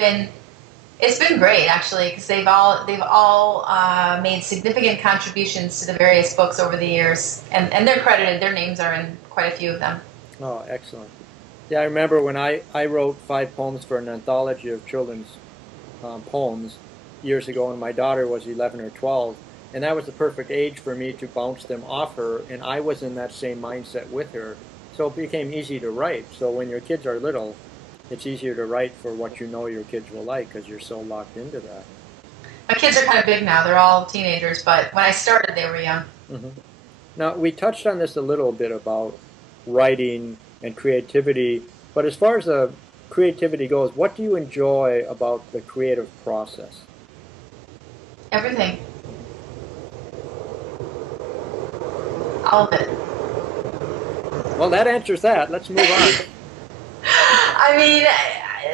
it's been great actually, because they've all made significant contributions to the various books over the years, and they're credited. Their names are in quite a few of them. Oh, excellent. Yeah, I remember when I wrote 5 poems for an anthology of children's poems years ago, and my daughter was 11 or 12, and that was the perfect age for me to bounce them off her, and I was in that same mindset with her, so it became easy to write. So when your kids are little, it's easier to write for what you know your kids will like because you're so locked into that. My kids are kind of big now; they're all teenagers, but when I started, they were young. Mm-hmm. Now, we touched on this a little bit about writing and creativity, but as far as the creativity goes, what do you enjoy about the creative process? Everything, all of it. Well, that answers that. Let's move on. I mean,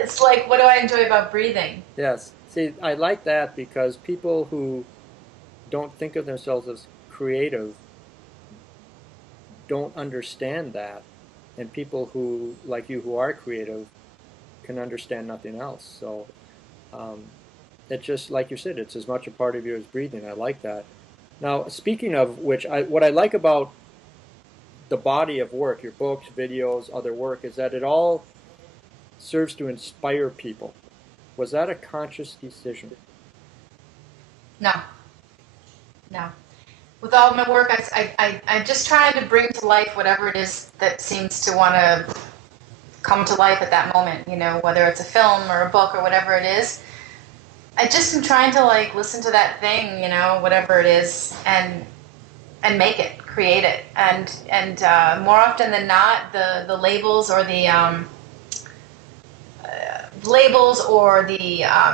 it's like, what do I enjoy about breathing? Yes. See, I like that because people who don't think of themselves as creative don't understand that. And people who, like you, who are creative can understand nothing else. So it's just, like you said, it's as much a part of you as breathing. I like that. Now, speaking of which, what I like about the body of work, your books, videos, other work, is that it all serves to inspire people. Was that a conscious decision? No, no. With all my work, I'm just trying to bring to life whatever it is that seems to want to come to life at that moment, you know, whether it's a film or a book or whatever it is. I just am trying to, like, listen to that thing, you know, whatever it is, and make it, create it. And more often than not, the labels or the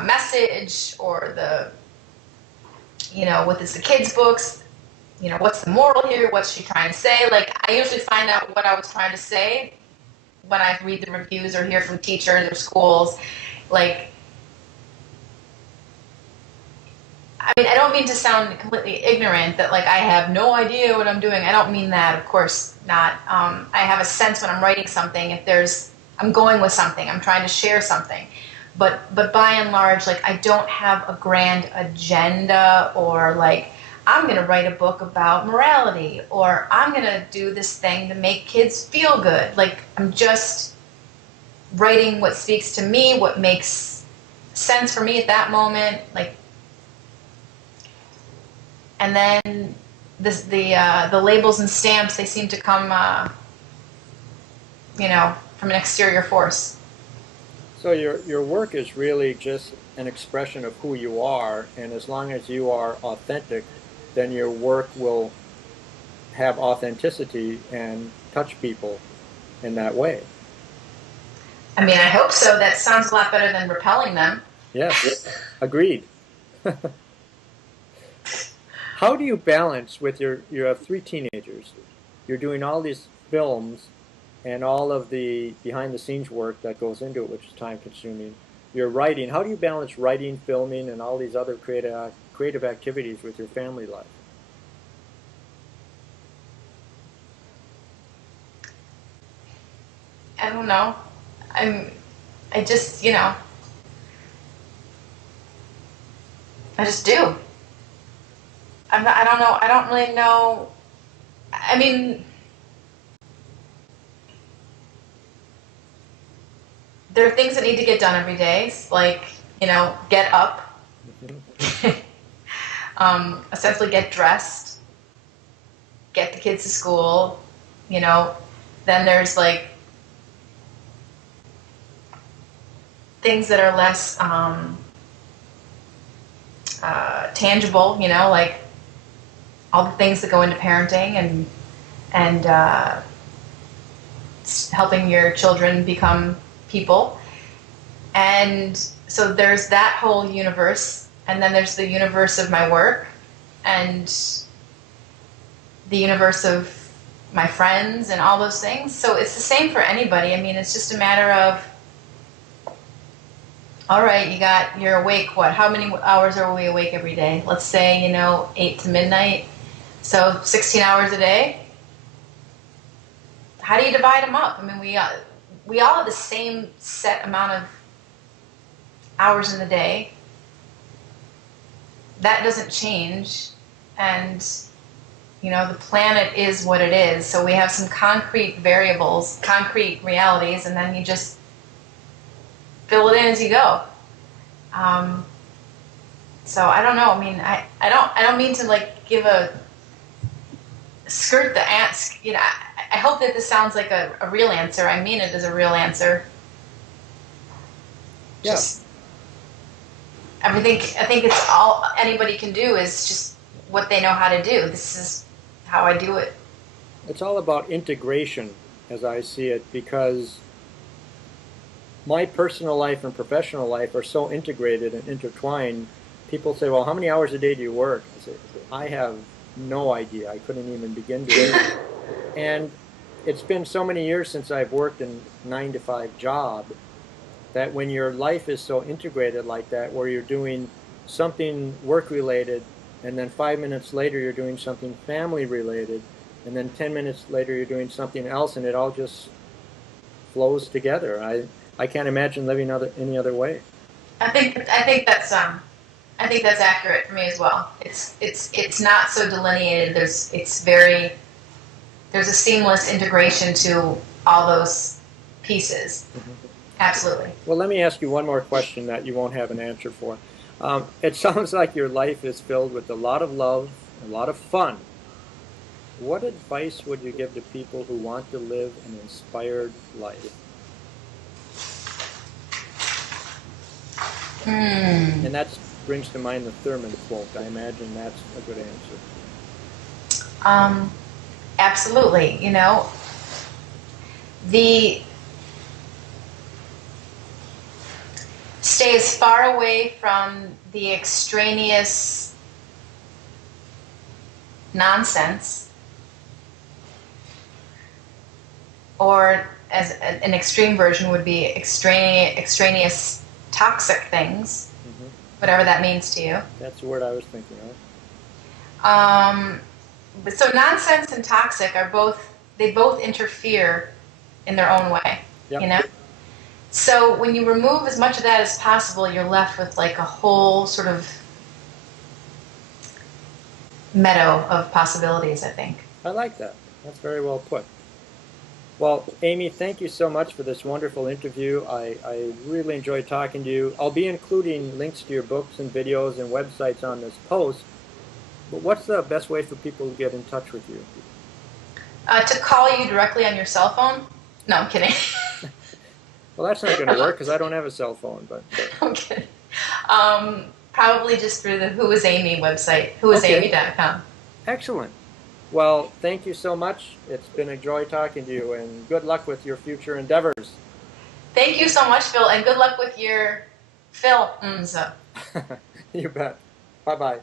message or the, you know, with the kids' books, you know, what's the moral here? What's she trying to say? Like, I usually find out what I was trying to say when I read the reviews or hear from teachers or schools. Like, I mean, I don't mean to sound completely ignorant that, like, I have no idea what I'm doing. I don't mean that, of course not. I have a sense when I'm writing something, if I'm going with something, I'm trying to share something. But by and large, like, I don't have a grand agenda or, like, I'm going to write a book about morality, or I'm going to do this thing to make kids feel good. Like, I'm just writing what speaks to me, what makes sense for me at that moment. Like, and then the labels and stamps, they seem to come, you know, from an exterior force. So your work is really just an expression of who you are, and as long as you are authentic, then your work will have authenticity and touch people in that way. I mean, I hope so. That sounds a lot better than repelling them. Yes, agreed. How do you balance with you have 3 teenagers, you're doing all these films and all of the behind-the-scenes work that goes into it, which is time-consuming. You're writing. How do you balance writing, filming, and all these other creative activities with your family life? I don't know. I just, you know, I just do. I don't know. I don't really know. I mean, there are things that need to get done every day, like, you know, get up, essentially get dressed, get the kids to school, you know. Then there's, like, things that are less tangible, you know, like all the things that go into parenting and helping your children become people. And so there's that whole universe, and then there's the universe of my work and the universe of my friends and all those things. So it's the same for anybody. I mean, it's just a matter of, all right, you're awake, what? How many hours are we awake every day? Let's say, you know, 8 to midnight. So 16 hours a day. How do you divide them up? I mean, we all have the same set amount of hours in the day. That doesn't change, and the planet is what it is. So we have some concrete variables, concrete realities, and then you just fill it in as you go. So I don't know. I mean, I don't mean to like give a skirt the ask. I hope that this sounds like a real answer. I mean it as a real answer. Yeah. I think it's all anybody can do is just what they know how to do. This is how I do it. It's all about integration, as I see it, because my personal life and professional life are so integrated and intertwined. People say, well, how many hours a day do you work? I say, I have no idea. I couldn't even begin to it. And it's been so many years since I've worked a 9-to-5 job that when your life is so integrated like that, where you're doing something work-related, and then 5 minutes later you're doing something family-related, and then 10 minutes later you're doing something else, and it all just flows together. I can't imagine living any other way. I think that's accurate for me as well. It's not so delineated. There's a seamless integration to all those pieces. Mm-hmm. Absolutely. Well, let me ask you one more question that you won't have an answer for. It sounds like your life is filled with a lot of love, a lot of fun. What advice would you give to people who want to live an inspired life? And that brings to mind the Thurman quote. I imagine that's a good answer. Absolutely. Stay as far away from the extraneous nonsense, or as an extreme version would be extraneous toxic things, mm-hmm. whatever that means to you. That's the word I was thinking of. So nonsense and toxic they both interfere in their own way, yep. So when you remove as much of that as possible, you're left with like a whole sort of meadow of possibilities, I think. I like that. That's very well put. Well, Amy, thank you so much for this wonderful interview. I really enjoyed talking to you. I'll be including links to your books and videos and websites on this post. But what's the best way for people to get in touch with you? To call you directly on your cell phone? No, I'm kidding. Well, that's not going to work because I don't have a cell phone. But I'm kidding. Probably just through the Who Is Amy website, whoisamy.com. Excellent. Well, thank you so much. It's been a joy talking to you, and good luck with your future endeavors. Thank you so much, Phil, and good luck with your films. You bet. Bye-bye.